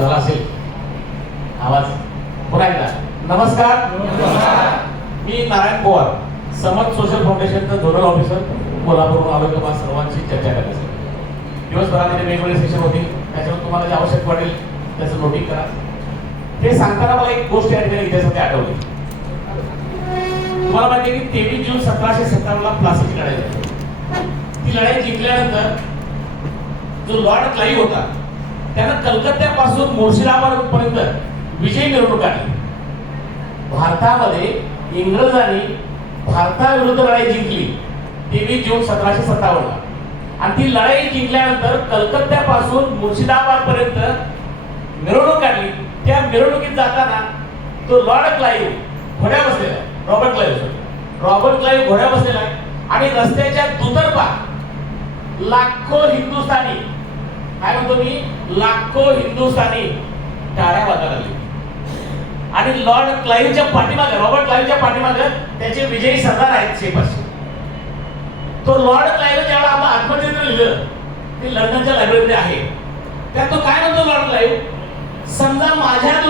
झाला असेल. आवाज पुन्हा एकदा. नमस्कार. मी नारायण पवार, समर्थ सोशल फाउंडेशनचा झोनल ऑफिसर, कोल्हापूरहून आलो तुम्हाला सर्वांची चर्चा करण्यासाठी. दिवसभरामध्ये वेगवेगळे सेशन होतील, त्याच्यावर तुम्हाला जे आवश्यक वाटेल त्याचं नोटिंग करा. हे सांगताना मला एक गोष्ट या ठिकाणी इतिहासाची आठवली. तुम्हाला माहिती आहे की 23 जून 1757 ला प्लासीची लढाई झाली. ती लढाई जिंकल्यानंतर जो लॉर्ड क्लाइव्ह होता त्यानं कलकत्त्यापासून मुर्शिदाबाद पर्यंत विजय मिरवणूक काढली. भारतामध्ये इंग्रजांनी भारताविरुद्ध लढाई जिंकली 23 जून 1757 ला. आणि ती लढाई जिंकल्यानंतर कलकत्त्यापासून मुर्शिदाबाद पर्यंत मिरवणूक काढली. त्या मिरवणुकीत जाताना तो लॉर्ड क्लाइव्ह घोड्या बसलेला आहे. रॉबर्ट क्लाइव्ह घोड्या बसलेला आहे आणि रस्त्याच्या दुतर्फा लाखो हिंदुस्थानी, काय म्हणतो मी, लाखो हिंदुस्थानी टाळ्या वाजवायला लागले. आणि लॉर्ड क्लाइव्हच्या पाठीमागे, रॉबर्ट क्लाइव्हच्या पाठीमागे त्याचे विजयी सरदार आहेत शेपाशी. तो लॉर्ड क्लाइव्ह ज्यावेळेला आपण आत्मचरित्र लिहिलं ते लंडनच्या लायब्ररीमध्ये आहे, त्यात तो काय म्हणतो लॉर्ड क्लाइव्ह, समजा माझ्या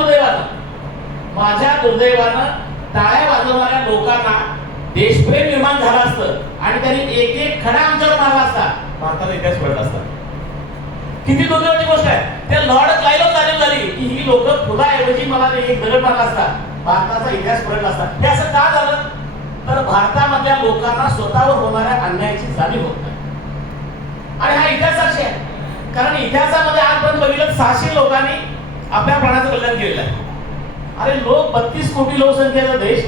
दुर्दैवानं टाळ्या वाजवणाऱ्या लोकांना देशप्रेम निर्माण झाला असतं आणि त्यांनी एक एक खडा आमच्यावर मारला असता, भारताला इतिहास पडत असता. किती दुर्दैवाची गोष्ट आहे. त्या लॉर्ड क्लाइव्ह जाणीव झाली की ही लोक फुलाऐवजी मला एक दगड मारला असता, भारताचा इतिहास पडला असता. हे असं का झालं, तर भारतामधल्या लोकांना स्वतःवर होणाऱ्या अन्यायाची जाणीव होत नाही. आणि हा इतिहास साक्षी आहे, कारण इतिहासामध्ये आजपर्यंत बघितलं 600 लोकांनी आपल्या प्राणाचं बलिदान केलेलं आहे. अरे लोक 32 कोटी लोकसंख्येचा देश,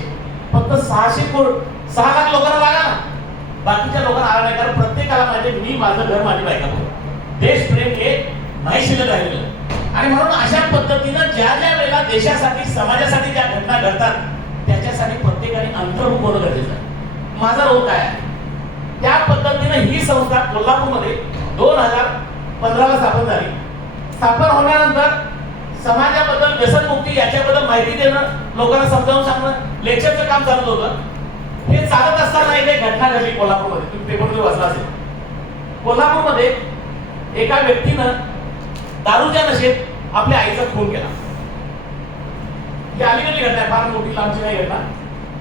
फक्त 6 लाख लोकांना लागा ना, बाकीच्या लोकांना आला नाही. कारण प्रत्येकाला माहिती मी, माझं घर, माझी बायका, देशप्रेम हे नाही शिल्लक राहिलेलं. आणि म्हणून अशा पद्धतीनं ज्या ज्या वेळेला देशासाठी समाजासाठी ज्या घटना घडतात त्याच्यासाठी प्रत्येकाने अंतर्मुख होणं गरजेचं आहे. माझा रोल काय आहे, त्या पद्धतीनं ही संस्था कोल्हापूरमध्ये 2015 ला स्थापन झाली. स्थापन होण्यानंतर समाजाबद्दल, व्यसनमुक्ती याच्याबद्दल माहिती देणं, लोकांना समजावून सांगणं, लेक्चरचं काम चालत होतं. हे चालत असताना एक घटना घडली कोल्हापूरमध्ये. तुम्ही पेपरमध्ये वाचला असेल. कोल्हापूरमध्ये एका व्यक्तीनं दारूच्या नशेत आपल्या आईचा खून केला. ही अलीकडली घटना आहे, फार मोठी लांबची नाही घटना,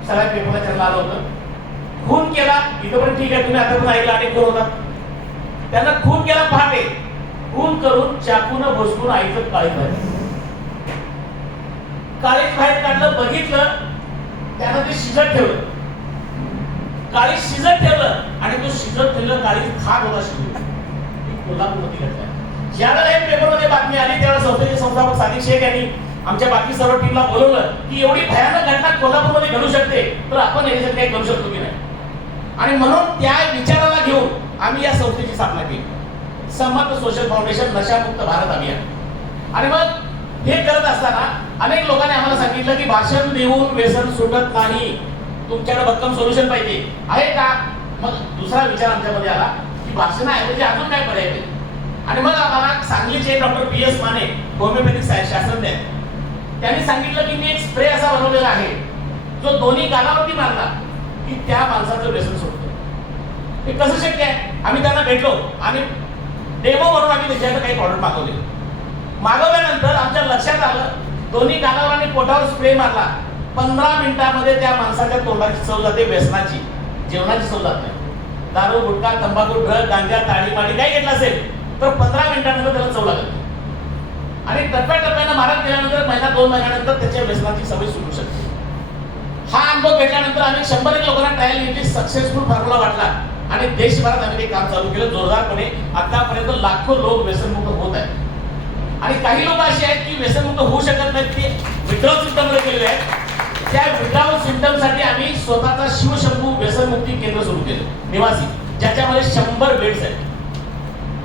सगळ्या पेपरला चर्चा आलं होतं. खून केला इथं पण ठीक आहे, तुम्ही आता पण ऐकलं अनेक खून होतात. त्यानं खून केला पहाटे, खून करून चाकून भोसकून आईचं काळीज बाहेर काढलं. बघितलं त्यानं ते शिजत ठेवलं, काळीज शिजत ठेवलं आणि तो शिजत ठेवलं काळीज खात होता शिजत. कोल्हापूरमध्ये घटना. ज्यावेळेला हे पेपरमध्ये बातमी आली त्यावेळेला संस्थेचे संस्थापक सादिक शेख यांनी आमच्या बाकी सर्व टीमला बोलवलं की एवढी भयानक घटना कोल्हापूरमध्ये घडू शकते, तर आपण याच्यासाठी काही करू शकतो की नाही. आणि म्हणून त्या विचाराला घेऊन आम्ही या संस्थेची स्थापना केली, समर्थ सोशल फाउंडेशन नशामुक्त भारत अभियान. आणि मग हे करत असताना अनेक लोकांनी आम्हाला सांगितलं की भाषण देऊन व्यसन सुटत नाही, तुमच्याकडे भक्कम सोल्युशन पाहिजे आहे का. मग दुसरा विचार आमच्यामध्ये आला की भाषणाऐवजी अजून काय पर्याय पाहिजे. आणि मग आम्हाला सांगलीचे डॉक्टर PS माने, होमिओपॅथिक शास्त्रज्ञ, त्यांनी सांगितलं की मी एक स्प्रे असा बनवलेला आहे जो दोन्ही गालावरती मारला की त्या माणसाचं व्यसन सुटतं. हे कसं शक्य आहे. आम्ही त्यांना भेटलो आणि डेमो म्हणून आम्ही त्याच्याकडे काही प्रॉडक्ट मागवले. मागवल्यानंतर आमच्या लक्षात आलं दोन्ही गालावर आणि पोटावर स्प्रे मारला, 15 मिनिटांमध्ये त्या माणसाच्या तोंडाची चव जाते व्यसनाची, जेवणाची चव जात नाही. दारू, गुटखा, तंबाखू, ड्रग, गांजा, ताडी माडी काही घेतलं असेल तर 15 मिनिटांनंतर त्याला चव लागते. आणि टप्प्याटप्प्यानं मारत गेल्यानंतर महिना 2 महिन्यानंतर त्याच्या व्यसनाची सवय सुटू शकते. हा अनुभव घेतल्यानंतर आम्ही 100 लोकांना ट्रायल घेतली, सक्सेसफुल फॉर्म्युला वाटला आणि देशभरात आम्ही ते काम चालू केलं जोरदारपणे. आतापर्यंत लाखो लोक व्यसनमुक्त होत आहेत. आणि काही लोक असे आहेत की व्यसनमुक्त होऊ शकत नाहीत, ते विड्रॉल सिस्टममध्ये गेलेले आहेत. त्या विड्रॉल सिस्टमसाठी आम्ही स्वतःचा शिवशंभू व्यसनमुक्ती केंद्र सुरू केलं निवासी, ज्याच्यामध्ये 100 बेड्स आहेत.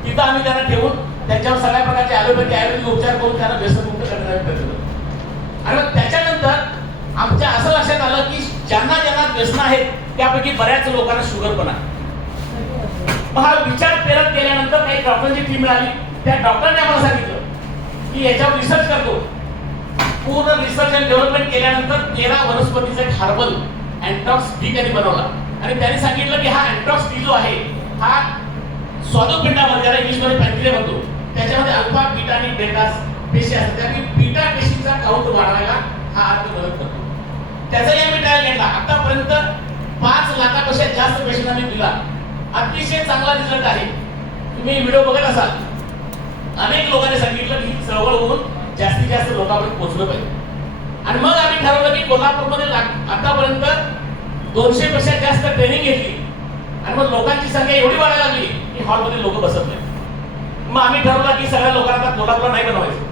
तिथं आम्ही त्यांना ठेवून त्यांच्यावर सगळ्या प्रकारचे ॲलोपॅथी आयुर्वेदिक उपचार करून त्यांना व्यसनमुक्त करण्याचा प्रयत्न केला. आणि मग त्याच्यानंतर आमच्या असं लक्षात आलं की ज्यांना व्यसन आहेत त्यापैकी बऱ्याच लोकांना शुगर पण आहे. हा विचार पेरत गेल्यानंतर काही डॉक्टरांची टीम मिळाली. त्या डॉक्टरने आम्हाला सांगितलं की याच्यावर रिसर्च करतो. पूर्ण रिसर्च अँड डेव्हलपमेंट केल्यानंतर 13 वनस्पतीचा एक हर्बल अँटॉक्स डी त्यांनी बनवला. आणि त्यांनी सांगितलं की हा अँटॉक्स डी जो आहे हा स्वादुपिंडामध्ये, ज्याला इंग्लिशमध्ये पॅन्क्रिया म्हणतो, त्याच्यामध्ये अल्फा, बीटा आणि बेटा पेशी असतात त्या बीटा पेशींचा काउंट वाढवायला हा अर्थ मदत करतो. त्याचाही आम्ही ट्रायल घेतला. आतापर्यंत 5 लाखापेक्षा जास्त पेशींना मी दिला. अतिशय चांगला रिझल्ट आहे. तुम्ही व्हिडिओ बघत असाल. अनेक लोकांनी सांगितलं की ही चळवळ होऊन जास्तीत जास्त लोकांपर्यंत पोहोचलं पाहिजे. आणि मग आम्ही ठरवलं की कोल्हापूरमध्ये आतापर्यंत 200 पेक्षा जास्त ट्रेनिंग घेतली आणि मग लोकांची संख्या एवढी वाढायला लागली की हॉलमध्ये लोक बसत नाही. मग आम्ही ठरवलं की सगळ्या लोकांना कोल्हापूरला नाही बनवायचं,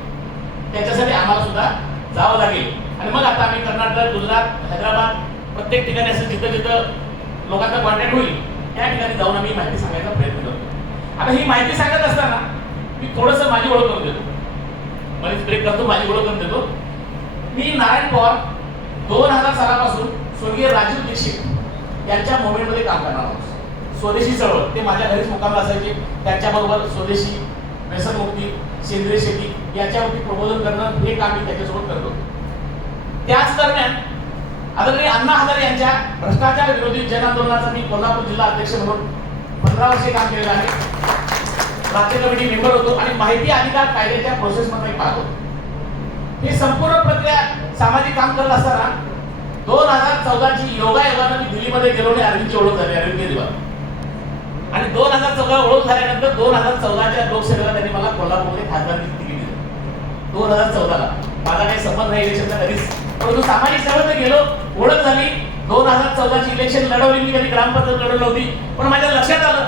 त्याच्यासाठी आम्हाला सुद्धा जावं लागेल. आणि मग आता आम्ही कर्नाटक, गुजरात, हैदराबाद प्रत्येक ठिकाणी असं जिथं जिथं लोकांचा कॉन्टॅक्ट होईल त्या ठिकाणी जाऊन आम्ही माहिती सांगायचा प्रयत्न करतो. आता ही माहिती सांगत असताना मी थोडंसं माझी ओळख करून देतो. मध्येच ब्रेक करतो, माझी ओळख करून देतो. मी नारायण पवार 2000 सालापासून स्वर्गीय राजीव दीक्षित यांच्या मोमेंटमध्ये काम करणार आहोत. स्वदेशी चळवळ ते माझ्या घरीच मुक्कामला असायचे. त्यांच्याबरोबर स्वदेशी, व्यसनमुक्ती, सेंद्रिय शेती याच्यावरती प्रबोधन करणं हे काम मी त्याच्यासोबत करतो. त्याच दरम्यान आदरणीय अण्णा हजारे यांच्या भ्रष्टाचार विरोधी जन आंदोलनाचा मी कोल्हापूर जिल्हा अध्यक्ष म्हणून 15 वर्षे काम केलेलं आहे. राज्य कमिटी मेंबर होतो आणि माहिती अधिकार कायद्याच्या प्रोसेसमध्ये पाहतो. ही संपूर्ण प्रक्रिया सामाजिक काम करत असताना 2014ची योगायोगानं मी दिल्लीमध्ये गेलो आणि अरविंदची ओळख झाली, अरविंद केजरीवाल. आणि 2014 ओळख झाल्यानंतर 2014च्या लोकसभेला त्यांनी मला कोल्हापूरमध्ये खासदारकीची तिकीट दिलं. 2014ला माझा काही संबंध नाही इलेक्शनचा कधीच, परंतु सामाजिक सेवेत गेलो, ओळख झाली. 2014ची इलेक्शन लढवली मी, कधी ग्रामपंचायत लढवली नव्हती. पण माझ्या लक्षात आलं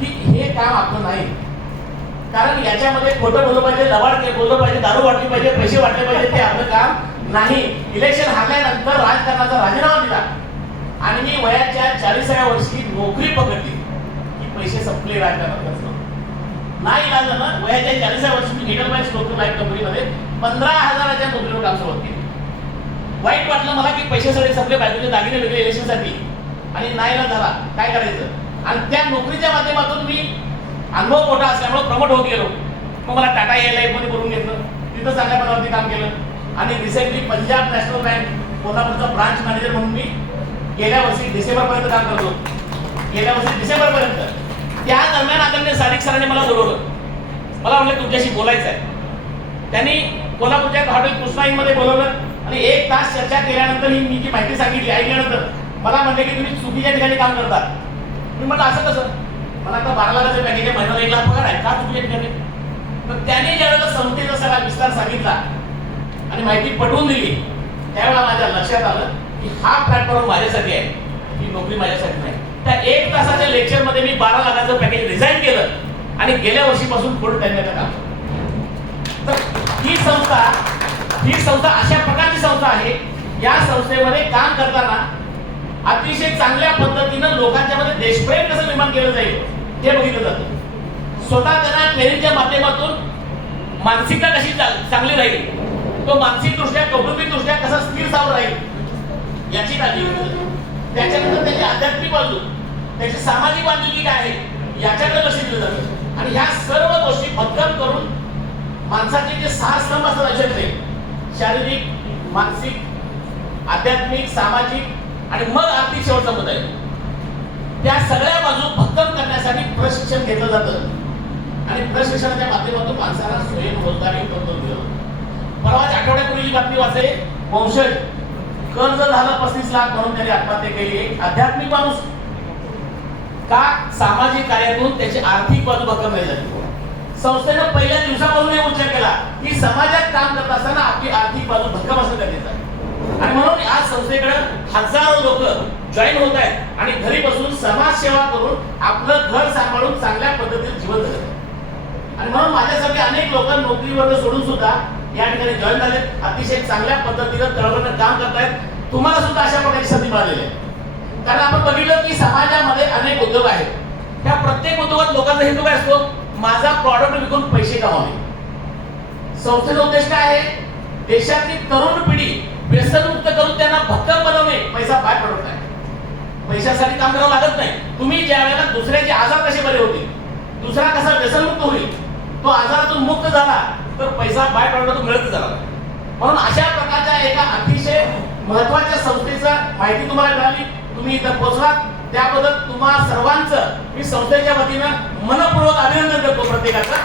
की हे काम आपलं नाही. कारण याच्यामध्ये खोटं बोललं पाहिजे, लबाड बोललं पाहिजे, दारू वाटली पाहिजे, पैसे वाटले पाहिजे, ते आपलं काम नाही. इलेक्शन हारल्यानंतर राजकारणाचा राजीनामा दिला आणि मी वयाच्या 40व्या वर्षी नोकरी पकडली की पैसे संपले राजकारणात. नाही झालं. वयाच्या 40व्या वर्षी मी एडलवाईस नोकरी लाईफ कंपनीमध्ये 15,000च्या नोकरीवर काम सुरुवात केली. वाईट वाटलं मला की पैशासाठी संपले, बायकोचे दागिने वेगळे इलेक्शनसाठी, आणि नाही झाला काय करायचं. आणि त्या नोकरीच्या माध्यमातून मी अनुभव मोठा असल्यामुळे प्रमोट होत गेलो. मग मला टाटा एअरलाईन मध्ये बोलून घेतलं, तिथं चांगल्या पदावरती काम केलं. आणि रिसेंटली पंजाब नॅशनल बँक कोल्हापूरचा ब्रांच मॅनेजर म्हणून मी गेल्या वर्षी डिसेंबरपर्यंत काम करतो. गेल्या वर्षी डिसेंबरपर्यंत. त्या दरम्यान आदरणीय सादिक सरांनी मला बोलवलं. मला म्हणलं तुमच्याशी बोलायचं आहे. त्यांनी कोल्हापूरच्या हॉटेल कृष्णाईमध्ये बोलवलं आणि 1 तास चर्चा केल्यानंतर मी जी माहिती सांगितली ऐकल्यानंतर मला म्हणले की तुम्ही चुकीच्या ठिकाणी काम करता. मी म्हटलं असं कसं. मला आता 12 लाखाचं पॅकेज आहे, महिन्याला 1 लाख पगार आहे, का चुकीच्या ठिकाणी. तर त्याने ज्यावेळेला संस्थेचा सगळा विस्तार सांगितला आणि माहिती पटवून दिली त्यावेळेला माझ्या लक्षात आलं की हा प्लॅटफॉर्म माझ्यासाठी आहे, ही नोकरी माझ्यासाठी नाही. त्या 1 तासाच्या लेक्चरमध्ये मी 12 लाखाचं पॅकेज रिझाईन केलं आणि गेल्या वर्षीपासून फुल टाइमचं काम करतो. तर ही संस्था अशा प्रकारची संस्था आहे. या संस्थेमध्ये काम करताना अतिशय चांगल्या पद्धतीनं लोकांच्या मध्ये देशप्रेम कसं निर्माण केलं जाईल हे बघितलं जातं. स्वतः त्यांना ट्रेनिंगच्या माध्यमातून मानसिकता कशी चांगली राहील, तो मानसिकदृष्ट्या, कौटुंबिकदृष्ट्या कसा स्थिर सावध राहील याची काळजी घेतली जाते. त्याच्यानंतर त्याची आध्यात्मिक बाजू, त्याची सामाजिक बांधिलकी काय आहे याच्याकडे लक्ष दिलं जातं. आणि ह्या सर्व गोष्टी भक्कम करून माणसाचे जे 6 स्तंभ असतात आयुष्यातले, शारीरिक, मानसिक, आध्यात्मिक, सामाजिक आणि मग आर्थिक शेवटचा मुद्दा आहे, त्या सगळ्या बाजू भक्कम करण्यासाठी प्रशिक्षण घेतलं जातं. आणि प्रशिक्षणाच्या माध्यमातून माणसाला स्वयंरोजगारी उपलब्ध होतो. परवाच आठवड्यापूर्वी बातमी वाचली, वंशज कर्ज झालं 35 लाख म्हणून त्यांनी आत्महत्या केली. एक आध्यात्मिक माणूस का सामाजिक कार्यातून त्याची आर्थिक बाजू भक्कम नाही झाली. संस्थेनं पहिल्या दिवसापासून हे उच्चार केला की समाजात काम करत असताना आपली आर्थिक बाजू भक्कम असणं गरजेचं आहे. आणि म्हणून आज संस्थेकडे हजारो लोक जॉईन होत आहेत आणि घरी बसून समाजसेवा करून आपलं घर सांभाळून चांगल्या पद्धतीने जीवन जगत आहेत. आणि म्हणून माझ्यासारखे अनेक लोक नोकरीवर सोडून सुद्धा या ठिकाणी जॉईन झाले, अतिशय चांगल्या पद्धतीनं तळमळीनं काम करतायत. तुम्हाला सुद्धा अशा प्रकारची संधी मिळालेली आहे. कारण आपण बघितलं की समाजामध्ये अनेक उद्योग आहेत. त्या प्रत्येक उद्योगात लोकांचा हेतू काय असतो, माझा प्रॉडक्ट विकून पैसे कमावणे. संस्थेचा उद्देश काय आहे, देशातली तरुण पिढी व्यसनमुक्त करून त्यांना भक्कम बनवणे. पैसा बाय प्रोडक्ट आहे, पैशासाठी काम करावं लागत नाही. तुम्ही ज्या वेळेला दुसऱ्याचे आजार कसे बरे होतील, दुसरा कसा व्यसनमुक्त होईल, तो आजारातून मुक्त झाला तर पैसा बाय प्रोडक्ट मिळत झाला. म्हणून अशा प्रकारच्या एका अतिशय महत्वाच्या संस्थेचा माहिती तुम्हाला मिळाली. तुम्ही इथं पोहोचलात त्याबद्दल तुम्हा सर्वांचं मी संस्थेच्या वतीनं मनपूर्वक अभिनंदन करतो प्रत्येकाचं.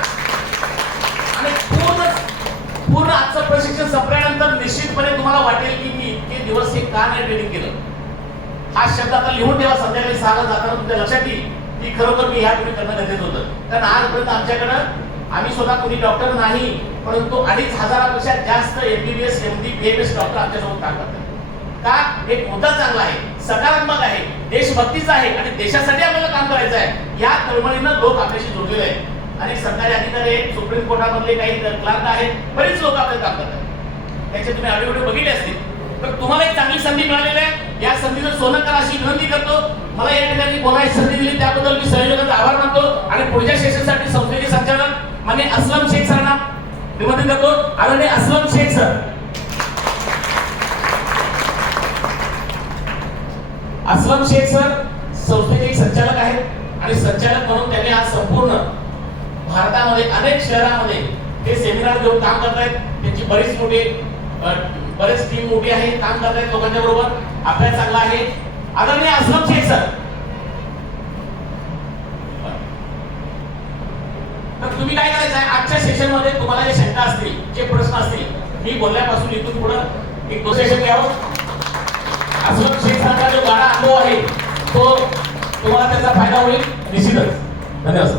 आणि पूर्ण आजचं प्रशिक्षण संपल्यानंतर निश्चितपणे तुम्हाला वाटेल की मी इतके दिवस हे का नाही ट्रेनिंग केलं. हा शब्द आता लिहून ठेवा, संध्याकाळी 6 ला जाताना तुमच्या लक्षात येईल की खरोखर मी ह्या तुम्ही करणं गरजेचं होतं. कारण आजपर्यंत आमच्याकडं आम्ही स्वतः कोणी डॉक्टर नाही, परंतु 2,500पेक्षा जास्त MBBS MD BMS डॉक्टर आमच्यासोबत काम करतात. का? एक मुद्दा चांगला आहे, सकारात्मक आहे, देशभक्तीचा आहे आणि देशासाठी आपल्याला काम करायचं आहे. या तळमळीनं लोक आपल्याशी जोडलेले आहेत. आणि सरकारी अधिकारी आहेत, सुप्रीम कोर्टामधले काही क्लार्क आहेत, बरेच लोक आपल्याला काम करतात. त्याचे तुम्ही ऑडिओ बघितले असतील. तर तुम्हाला एक चांगली संधी मिळालेली आहे. या संधीचं सोनं करा अशी विनंती करतो. मला या ठिकाणी बोलायची संधी दिली त्याबद्दल मी संयोजकांचा आभार मानतो. आणि पुढच्या सेशनसाठी संस्थेचे संचालक माननीय असलम शेख सरांना निमंत्रित करतो. आदरणीय असलम शेख सर. असलम शेख सर संस्थेचे संचालक आहेत आणि संचालक म्हणून त्यांनी आज संपूर्ण भारतामध्ये अनेक शहरामध्ये हे सेमिनार घेऊन काम करत आहेत. त्यांची बरेच टीम मोठी आहे, काम करत आहेत लोकांच्या बरोबर. अभ्यास चांगला आहे. आदरणीय असलम शेख सर. तर तुम्ही काय करायचं आहे, आजच्या सेशन मध्ये तुम्हाला जे शंका असतील, जे प्रश्न असतील, मी बोलल्यापासून इथून पुढे एक सेशन घ्यावं. असलम शेख सरांचा जो गाडा अनुभव आहे तो तुम्हाला त्याचा फायदा होईल निश्चितच. धन्यवाद सर.